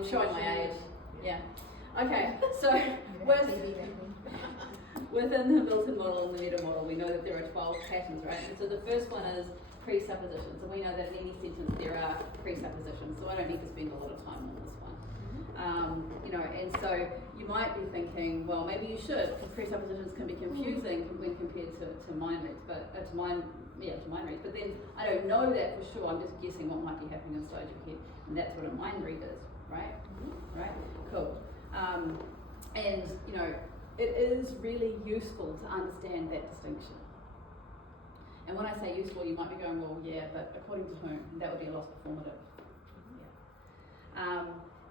I'm showing my age. Yeah. Okay, so within the built-in model and the meta model, we know that there are 12 patterns, right? And so the first one is presuppositions, and we know that in any sentence there are presuppositions, so I don't need to spend a lot of time on this one. And so you might be thinking, well, maybe you should, because presuppositions can be confusing when compared to mind reads, but to mind reads. But then I don't know that for sure. I'm just guessing what might be happening inside your head, and that's what a mind read is, right? Right? Cool. And it is really useful to understand that distinction. And when I say useful, you might be going, well, yeah, but according to whom? That would be a loss performative.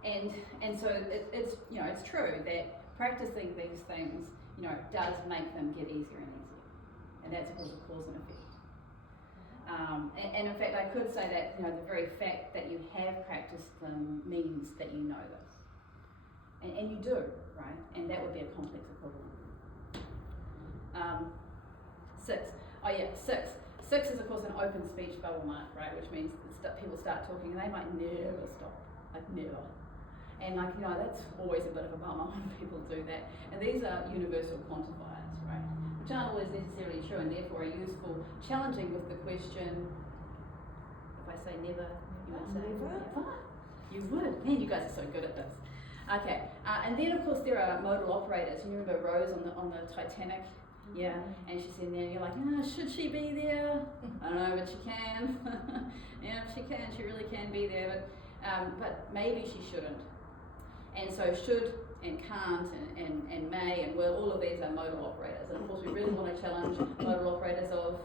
And so it's true that practicing these things, does make them get easier and easier. And that's because of cause and effect. And in fact, I could say that, the very fact that you have practiced them means that you know this. And you do, right? And that would be a complex equivalent. 6. Oh yeah, 6. 6 is of course an open speech bubble mark, right? Which means people start talking and they might never stop, like never. And that's always a bit of a bummer when people do that. And these are universal quantifiers, right? Which aren't always necessarily true and therefore are useful. Challenging with the question, if I say never, you would say never? You would. Man, you guys are so good at this. Okay, and then of course there are modal operators. You remember Rose on the Titanic? Yeah, and she's in there and you're like, should she be there? I don't know, but she can. Yeah, she can, she really can be there, but maybe she shouldn't. And so should and can't and may and will, all of these are modal operators. And of course we really want to challenge modal operators of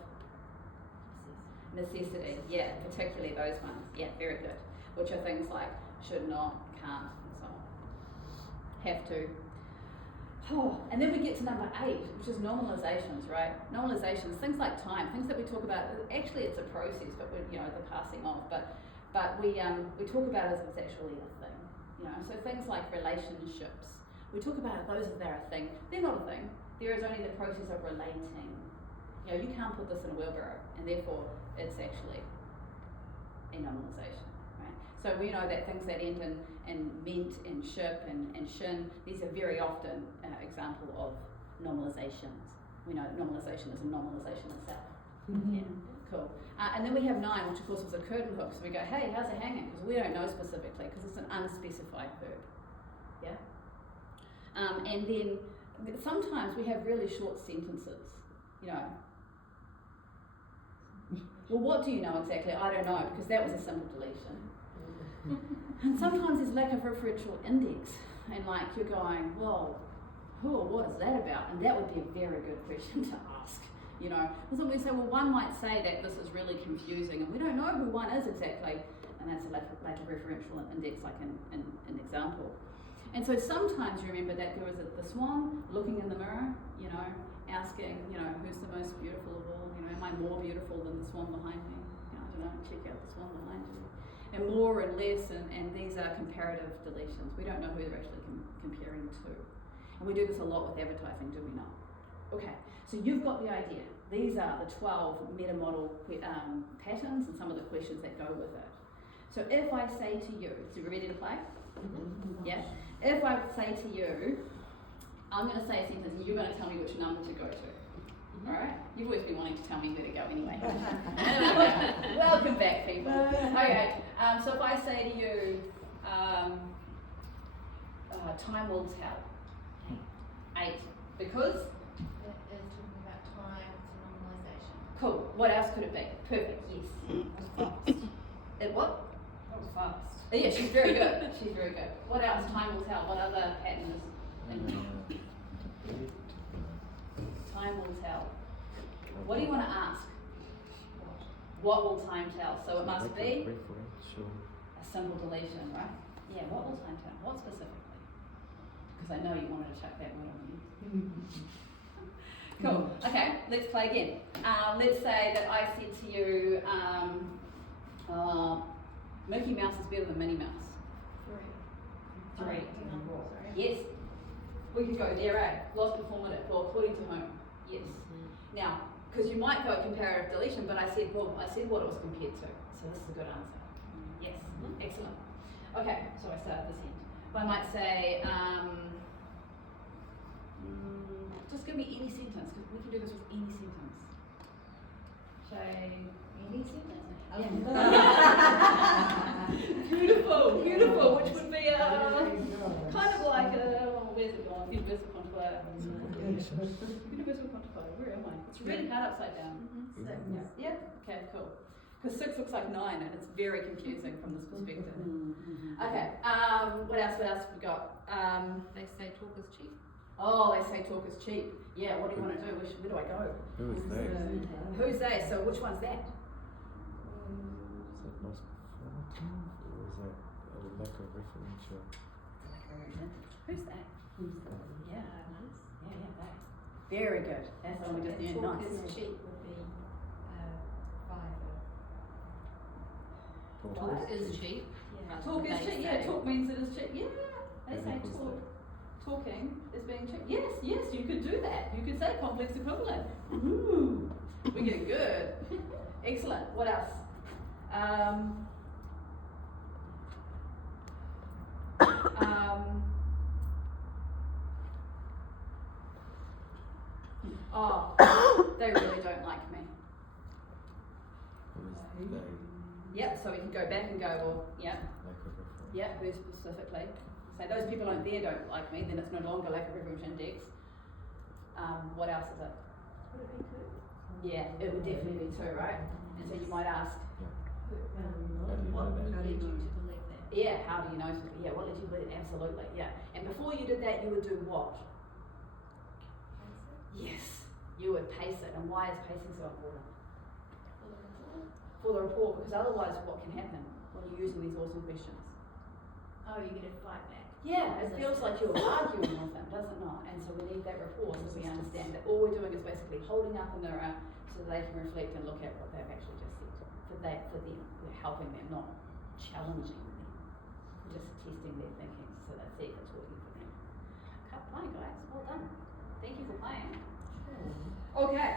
necessity. Yeah, particularly those ones. Yeah, very good. Which are things like should not, can't, and so on. Have to. Oh, and then we get to number 8, which is normalizations, right? Normalizations, things like time, things that we talk about. Actually, it's a process, but we're, the passing of. But we talk about it as it's actually a thing. So things like relationships, we talk about those as they're a thing. They're not a thing. There is only the process of relating. You can't put this in a wheelbarrow, and therefore it's actually a normalization. So we know that things that end in meant and ship and shin, these are very often example of normalizations. We know that normalization is a normalization itself. Yeah, cool. And then we have 9, which of course was a curtain hook. So we go, hey, how's it hanging? Because we don't know specifically, because it's an unspecified verb. Yeah. And then sometimes we have really short sentences. Well, what do you know exactly? I don't know, because that was a simple deletion. And sometimes there's lack of referential index, and you're going, whoa, what is that about? And that would be a very good question to ask. Because we say, well, one might say that this is really confusing, and we don't know who one is exactly, and that's a lack of referential index, like an example. And so sometimes you remember that there was the swan looking in the mirror, asking, who's the most beautiful of all? Am I more beautiful than the swan behind me? I don't know, check out the swan behind you. And more and less, and these are comparative deletions. We don't know who they're actually comparing to. And we do this a lot with advertising, do we not? Okay, so you've got the idea. These are the 12 Metamodel patterns and some of the questions that go with it. So if I say to you, so you ready to play? Mm-hmm. Yeah? If I say to you, I'm going to say a sentence and you're going to tell me which number to go to. Alright? You've always been wanting to tell me where to go anyway. Welcome back, people. Okay, so if I say to you, time will tell. 8. Because? It is talking about time, it's a normalization. Cool. What else could it be? Perfect, yes. It what? That was fast. Yeah, she's very good. She's very good. What else? Time will tell. What other patterns? Time will tell. What do you want to ask? What will time tell? So it must be a simple deletion, right? Yeah, what will time tell? What specifically? Because I know you wanted to chuck that word on you. Cool. Okay, let's play again. Let's say that I said to you, Mickey Mouse is better than Minnie Mouse. 3. Yes. We could go there, eh? Lost performative, or according to whom? Yes. Now, because you might go comparative deletion, but I said what it was compared to. So this is a good answer. Yes. Excellent. Okay, so I start at this end. I might say, just give me any sentence, because we can do this with any sentence. Say, Any sentence? yeah. Beautiful, beautiful, which would be kind of like where's it gone? Universal quantifier. Universal quantifier, where am I? It's really hard upside down. Yeah, okay, cool. Because 6 looks like 9 and it's very confusing from this perspective. Okay, what else have we got? They say talk is cheap. Oh, they say talk is cheap. Yeah, what do you want to do? Where do I go? Who is they? Who's they? So which one's that? Is that most performative or is that a lack of referential? Who's that? Yeah, Nice. yeah, that. Very good. That's what we just did. Talk Nice. is cheap would be Fiverr. What? Talk is cheap. Talk is cheap. Yeah, talk means it is cheap. Yeah, they say Equals talk. Talking is being cheap. Yes, you could do that. You could say complex equivalent. Ooh, we're getting good. Excellent. What else? Oh, they really don't like me. Who is they? Yep, so we can go back and go, well, yeah, Lack of referential. yeah, who specifically? Say those people out there don't like me, then it's no longer lack of referential index. What else is it? Would it be two? Yeah, it would definitely be 2, right? And so you might ask, How do you know What that? led you to believe that? yeah, how do you know? Yeah, what did you believe? Absolutely, yeah. And before you did that, you would do what? Yes, you would pace it. And why is pacing so important? For the report, because otherwise what can happen when you're using these awesome questions? Oh, you get a fight back. Yeah, it feels like you're arguing with them, does it not? And so we need that report so we understand that all we're doing is basically holding up a mirror so they can reflect and look at what they've actually just said. For them, we're helping them, not challenging them. Just testing their thinking so they see if it's working for them. Okay, fine guys, well done. Thank you for playing. Okay.